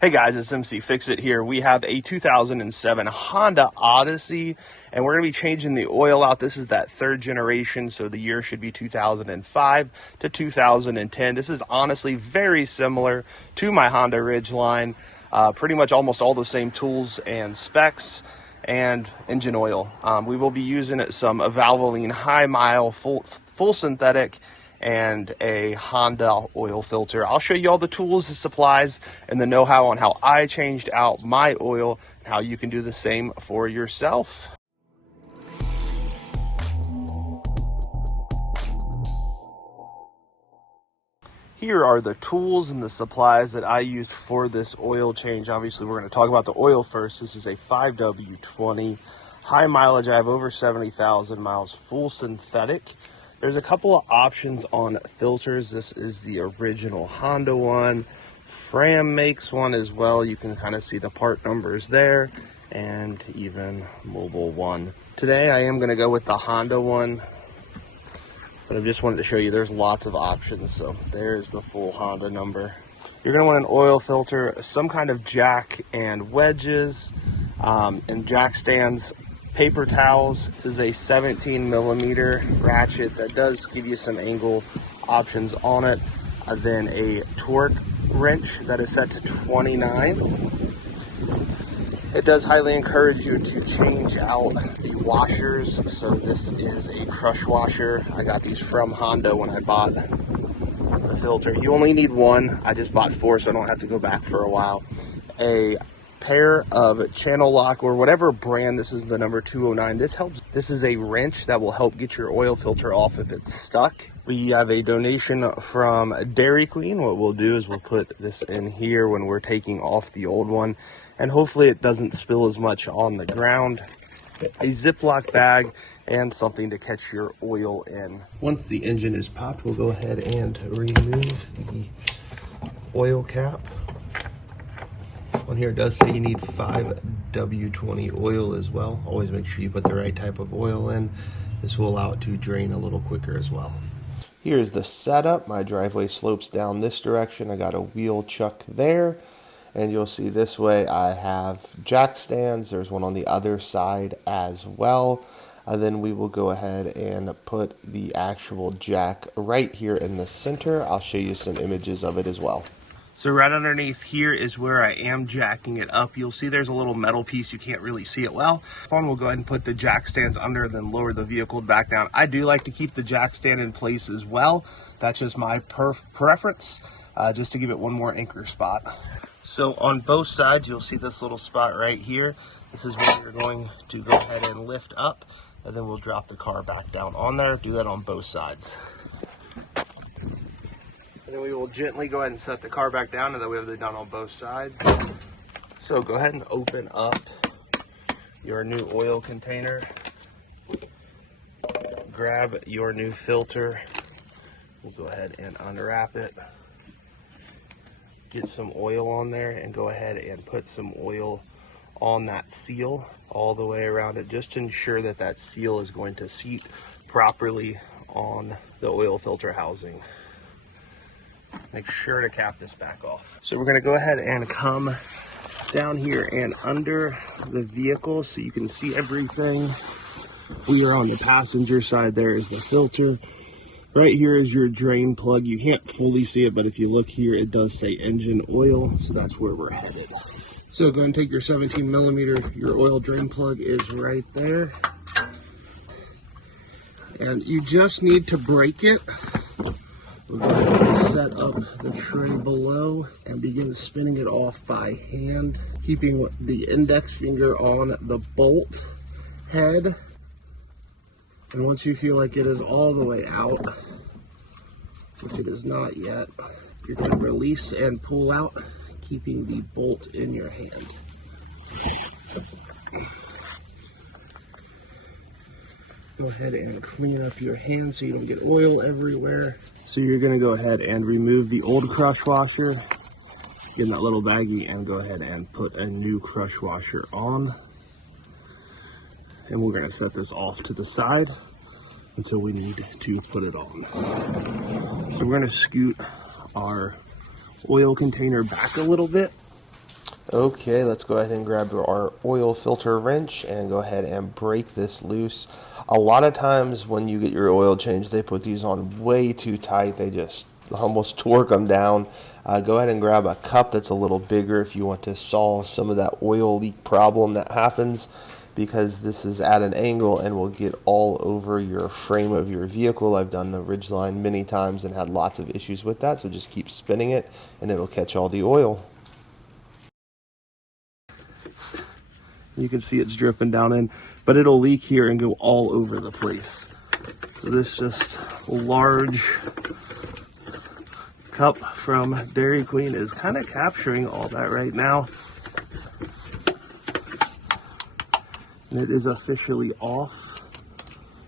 Hey guys, it's Mcfixit here. We have a 2007 Honda Odyssey, and we're going to be changing the oil out. This is that third generation, so the year should be 2005 to 2010. This is honestly very similar to my Honda Ridgeline. Pretty much almost all the same tools and specs and engine oil. We will be using some Valvoline high mile full synthetic and a Honda oil filter. I'll show you all the tools, the supplies, and the know-how on how I changed out my oil and how you can do the same for yourself. Here are the tools and the supplies that I used for this oil change. Obviously, we're going to talk about the oil first. This is a 5W20 high mileage. I have over 70,000 miles, full synthetic. There's a couple of options on filters. This is the original Honda one. Fram makes one as well. You can kind of see the part numbers there, and even Mobile one. Today I am going to go with the Honda one, but I just wanted to show you there's lots of options. So there's the full Honda number. You're going to want an oil filter, some kind of jack and wedges, and Jackstands paper towels. This is a 17mm ratchet that does give you some angle options on it. Then a torque wrench that is set to 29. It does highly encourage you to change out the washers. So this is a crush washer. I got these from Honda when I bought the filter. You only need one. I just bought 4 so I don't have to go back for a while. A pair of channel lock, or whatever brand, this is the number 209. This is a wrench that will help get your oil filter off if it's stuck. We have a donation from Dairy Queen. What we'll do is we'll put this in here when we're taking off the old one, and hopefully it doesn't spill as much on the ground. A Ziploc bag and something to catch your oil in. Once the engine is popped, we'll go ahead and remove the oil cap. On here it does say you need 5W20 oil as well. Always make sure you put the right type of oil in. This will allow it to drain a little quicker as well. Here's the setup. My driveway slopes down this direction. I got a wheel chuck there, and you'll see this way I have jack stands. There's one on the other side as well. And then we will go ahead and put the actual jack right here in the center. I'll show you some images of it as well. So right underneath here is where I am jacking it up. You'll see there's a little metal piece. You can't really see it well. We'll go ahead and put the jack stands under and then lower the vehicle back down. I do like to keep the jack stand in place as well. That's just my preference, just to give it one more anchor spot. So on both sides, you'll see this little spot right here. This is where you're going to go ahead and lift up, and then we'll drop the car back down on there. Do that on both sides. And then we will gently go ahead and set the car back down, and then we have it done on both sides. So go ahead and open up your new oil container. Grab your new filter. We'll go ahead and unwrap it. Get some oil on there and go ahead and put some oil on that seal all the way around it, just to ensure that that seal is going to seat properly on the oil filter housing. Make sure to cap this back off. So we're going to go ahead and come down here and under the vehicle so you can see everything. We are on the passenger side. There is the filter. Right here is your drain plug. You can't fully see it, but if you look here, it does say engine oil. So that's where we're headed. So go ahead and take your 17mm. Your oil drain plug is right there. And you just need to break it. We're going to set up the tray below and begin spinning it off by hand, keeping the index finger on the bolt head. And once you feel like it is all the way out, which it is not yet, you're going to release and pull out, keeping the bolt in your hand. Go ahead and clean up your hand so you don't get oil everywhere. So you're going to go ahead and remove the old crush washer, get in that little baggie, and go ahead and put a new crush washer on. And we're going to set this off to the side until we need to put it on. So we're going to scoot our oil container back a little bit. Okay, let's go ahead and grab our oil filter wrench and go ahead and break this loose. A lot of times when you get your oil changed, they put these on way too tight. They just almost torque them down. Go ahead and grab a cup that's a little bigger if you want to solve some of that oil leak problem that happens, because this is at an angle and will get all over your frame of your vehicle. I've done the ridgeline many times and had lots of issues with that, so just keep spinning it and it'll catch all the oil. You can see it's dripping down in, but it'll leak here and go all over the place. So this just large cup from Dairy Queen is kind of capturing all that right now. And it is officially off.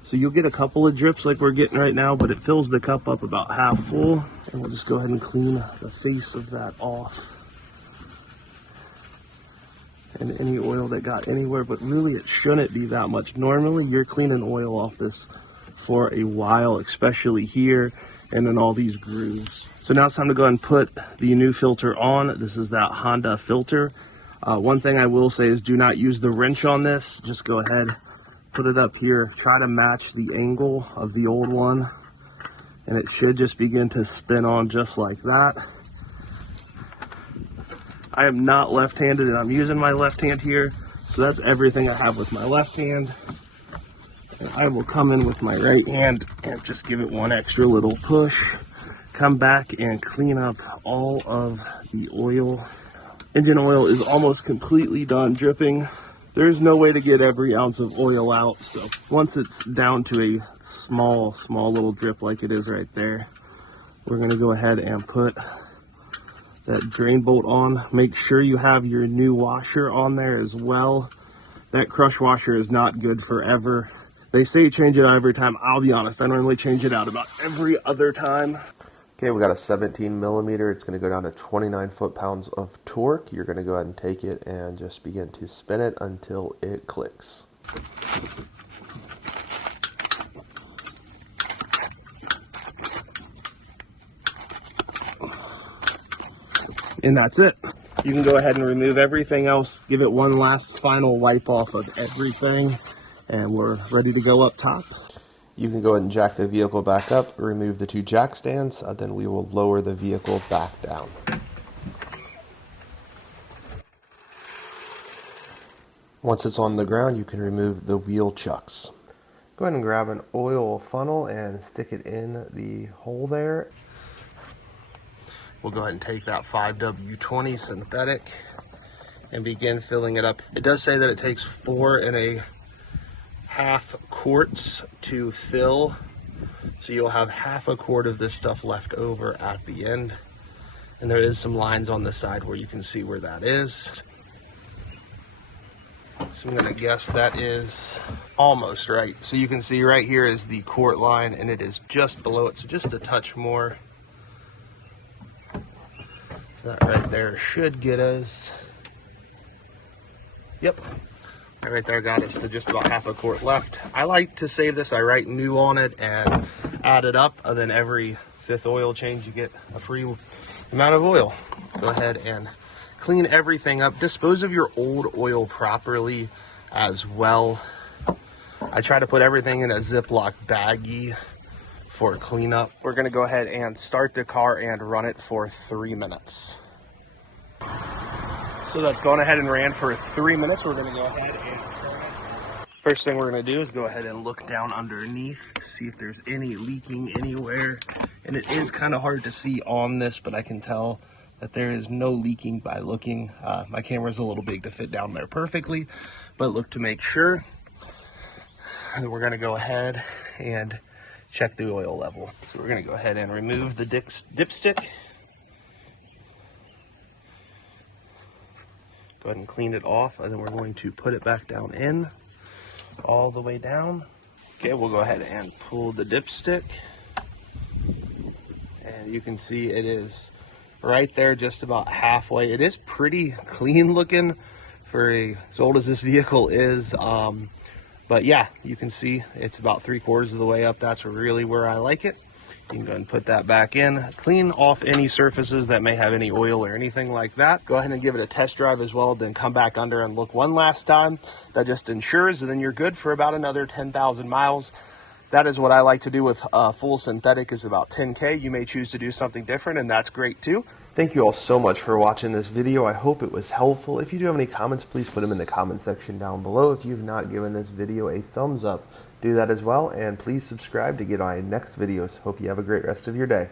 So you'll get a couple of drips like we're getting right now, but it fills the cup up about half full. And we'll just go ahead and clean the face of that off. And any oil that got anywhere, but really it shouldn't be that much. Normally you're cleaning oil off this for a while, especially here and then all these grooves. So now it's time to go ahead and put the new filter on. This is that Honda filter. One thing I will say is do not use the wrench on this. Just go ahead, put it up here, try to match the angle of the old one, and it should just begin to spin on just like that. I am not left-handed and I'm using my left hand here, so that's everything I have with my left hand. And I will come in with my right hand and just give it one extra little push, come back and clean up all of the oil. Engine oil is almost completely done dripping. There's no way to get every ounce of oil out, so once it's down to a small little drip like it is right there, we're gonna go ahead and put that drain bolt on. Make sure you have your new washer on there as well. That crush washer is not good forever. They say change it out every time. I'll be honest, I normally change it out about every other time. Okay, we got a 17 millimeter. It's going to go down to 29 foot-pounds of torque. You're going to go ahead and take it and just begin to spin it until it clicks. And that's it. You can go ahead and remove everything else, give it one last final wipe off of everything, and we're ready to go up top. You can go ahead and jack the vehicle back up, remove the two jack stands, then we will lower the vehicle back down. Once it's on the ground, you can remove the wheel chucks. Go ahead and grab an oil funnel and stick it in the hole there. We'll go ahead and take that 5W20 synthetic and begin filling it up. It does say that it takes 4.5 quarts to fill, so you'll have half a quart of this stuff left over at the end. And there is some lines on the side where you can see where that is. So I'm gonna guess that is almost right. So you can see right here is the quart line and it is just below it, so just a touch more. That right there should get us, yep, that right there got us to just about half a quart left. I like to save this, I write new on it and add it up, and then every 5th oil change you get a free amount of oil. Go ahead and clean everything up. Dispose of your old oil properly as well. I try to put everything in a Ziploc baggie for cleanup. We're gonna go ahead and start the car and run it for 3 minutes. So that's gone ahead and ran for 3 minutes. We're gonna go ahead and first thing we're gonna do is go ahead and look down underneath to see if there's any leaking anywhere. And it is kind of hard to see on this, but I can tell that there is no leaking by looking. My camera's a little big to fit down there perfectly, but look to make sure. And we're gonna go ahead and check the oil level. So we're gonna go ahead and remove the dipstick. Go ahead and clean it off, and then we're going to put it back down in, all the way down. Okay, we'll go ahead and pull the dipstick. And you can see it is right there, just about halfway. It is pretty clean looking for as old as this vehicle is. But yeah, you can see it's about 3/4 of the way up. That's really where I like it. You can go ahead and put that back in. Clean off any surfaces that may have any oil or anything like that. Go ahead and give it a test drive as well, then come back under and look one last time. That just ensures, and then you're good for about another 10,000 miles. That is what I like to do with full synthetic, is about 10K. You may choose to do something different, and that's great too. Thank you all so much for watching this video. I hope it was helpful. If you do have any comments, please put them in the comment section down below. If you've not given this video a thumbs up, do that as well. And please subscribe to get my next videos. Hope you have a great rest of your day.